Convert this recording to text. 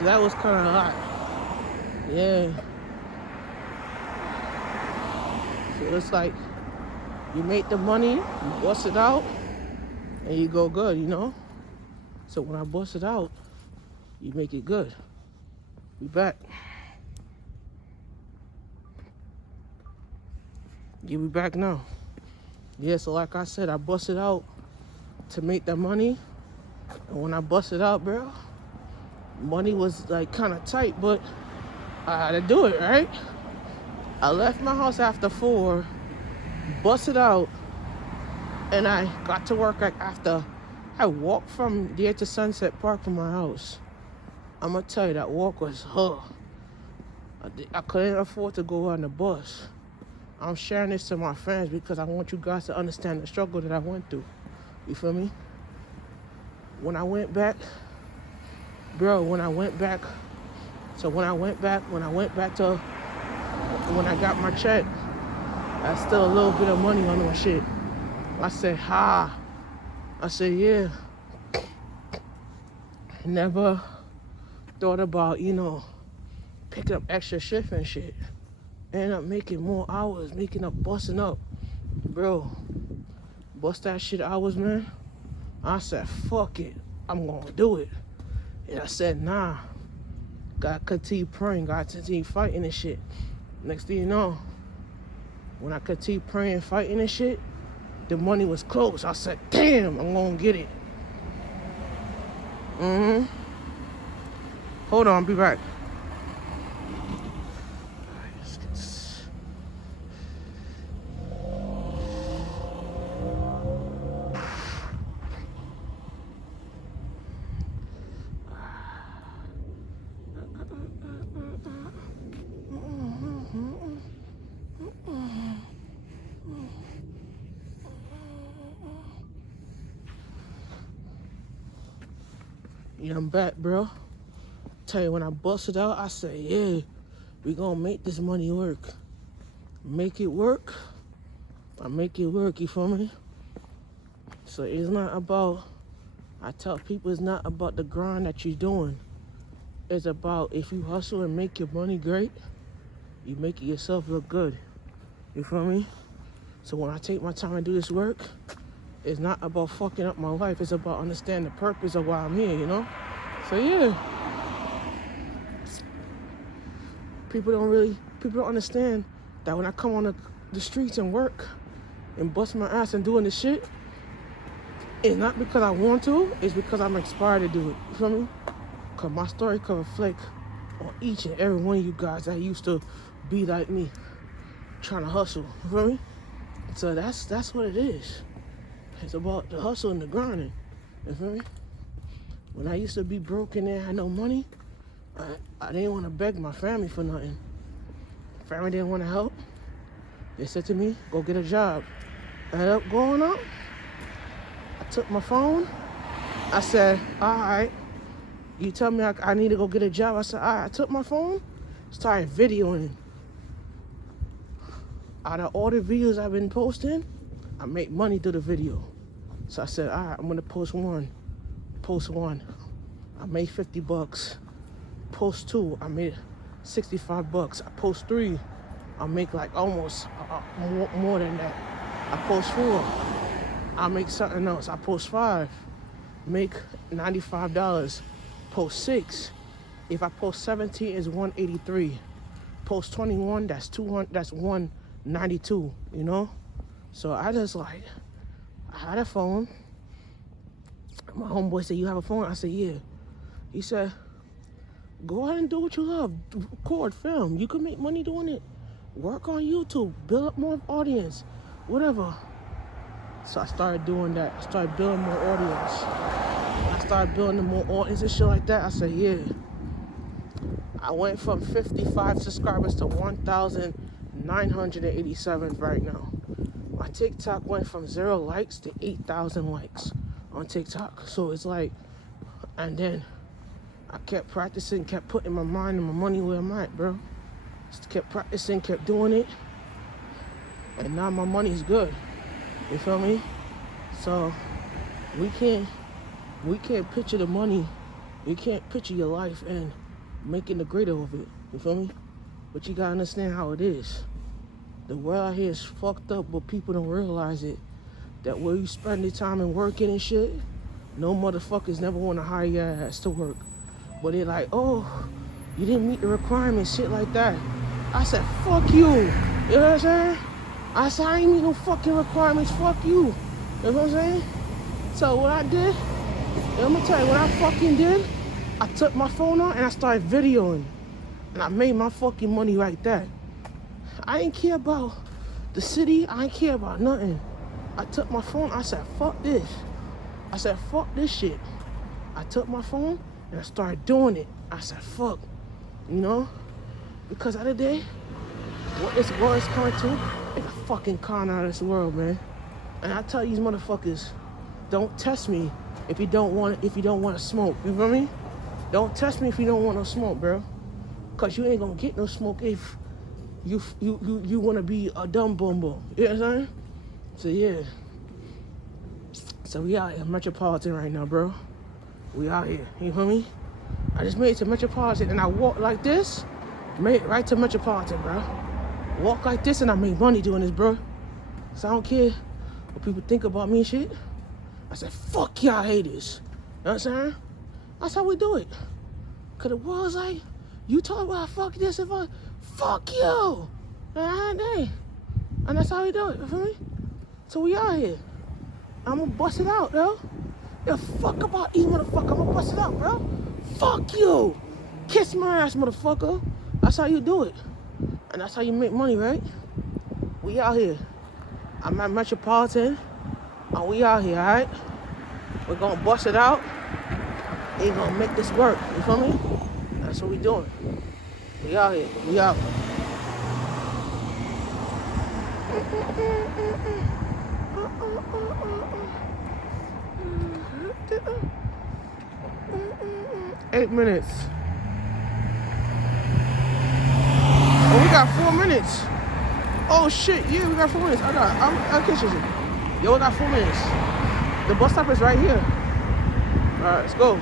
So that was kind of hot. Yeah. So it's like you make the money, you bust it out, and you go good, you know? So when I bust it out, you make it good. We back. Yeah, we back now. Yeah, so like I said, I busted out to make that money. And when I busted out, bro, money was like kind of tight, but I had to do it, right? I left my house after 4, busted out, and I got to work like after I walked from there to Sunset Park from my house. I'm gonna tell you, that walk was, I couldn't afford to go on the bus. I'm sharing this to my friends because I want you guys to understand the struggle that I went through. You feel me? When I went back to, when I got my check, I still a little bit of money on my shit. I said, I said, yeah. Never thought about, picking up extra shift and shit. Ended up making more hours, busting up. Bro, bust that shit hours, man. I said, fuck it. I'm gonna do it. And I said, nah. Gotta continue praying, gotta continue fighting and shit. Next thing you know, when I continued praying and fighting and shit, the money was close. I said, damn, I'm gonna get it. Hold on, I'll be back. Yeah, I'm back, bro. Tell you, when I busted out, I said, yeah, we gonna make this money work. Make it work. I make it work, you feel me? So it's not about, I tell people it's not about the grind that you're doing. It's about if you hustle and make your money great, you make yourself look good. You feel me? So when I take my time and do this work, it's not about fucking up my life. It's about understanding the purpose of why I'm here, you know? So yeah. People don't understand that when I come on the streets and work and bust my ass and doing this shit, it's not because I want to, it's because I'm inspired to do it. You feel me? Because my story could reflect on each and every one of you guys that used to be like me, trying to hustle. You feel me? So that's what it is. It's about the hustle and the grinding. You feel me? When I used to be broke and I had no money, I didn't want to beg my family for nothing. Family didn't want to help. They said to me, go get a job. I ended up going up. I took my phone. I said, all right. You tell me I need to go get a job. I said, all right. I took my phone, started videoing. Out of all the videos I've been posting, I make money through the video. So I said, all right, I'm gonna post one. I made $50. Post 2, I made $65. I post 3, I make like almost more than that. I post 4, I make something else. I post 5, make $95. Post 6, if I post 17, it's $183. Post 21, that's $200. That's $192. You know. So I just I had a phone. My homeboy said, "You have a phone?" I said, "Yeah." He said, "Go ahead and do what you love. Record, film. You can make money doing it. Work on YouTube. Build up more audience. Whatever." So I started doing that. I started building more audience. I started building more audience and shit like that. I said, yeah. I went from 55 subscribers to 1,987 right now. My TikTok went from 0 likes to 8,000 likes on TikTok. So it's like, and then I kept practicing, kept putting my mind and my money where I'm at, bro. Just kept practicing, kept doing it. And now my money's good. You feel me? So we can't picture the money. We can't picture your life and making the greater of it. You feel me? But you gotta understand how it is. The world out here is fucked up, but people don't realize it. That where you spend your time and working and shit, no motherfuckers never want to hire your ass to work. But they're like, oh, you didn't meet the requirements, shit like that. I said, fuck you. You know what I'm saying? I said, I ain't meet no fucking requirements, fuck you. You know what I'm saying? So what I did, I'm gonna tell you what I fucking did. I took my phone out and I started videoing. And I made my fucking money right there. I ain't care about the city, I ain't care about nothing. I took my phone, I said, fuck this. I said, fuck this shit. I took my phone and I started doing it. I said, fuck, you know? Because at the day, what this world is coming to, it's a fucking con out of this world, man. And I tell these motherfuckers, don't test me if you don't want to smoke. You feel me? Don't test me if you don't want no smoke, bro. Cause you ain't gonna get no smoke if you wanna be a dumb bumbo. You know what I'm saying? So yeah. So we out here, Metropolitan right now, bro. We out here. You feel me? I just made it to Metropolitan and I walked like this, made it right to Metropolitan, bro. Walk like this and I made money doing this, bro. So I don't care what people think about me and shit. I said, fuck y'all haters. You know what I'm saying? That's how we do it. Cause the world's like, you talk about fuck this and fuck you. And that's how we do it, you feel me? So we out here. I'ma bust it out, yo. Yo, fuck about these motherfucker. I'ma bust it out, bro. Fuck you. Kiss my ass, motherfucker. That's how you do it. And that's how you make money, right? We out here. I'm at Metropolitan. And we out here, alright? We're gonna bust it out. Ain't gonna make this work, you feel me? That's what we doing. We out here, we out. 8 minutes. Oh, we got 4 minutes. Oh shit, yeah, we got 4 minutes. I'll catch you. Yo, we got 4 minutes. The bus stop is right here. All right, let's go.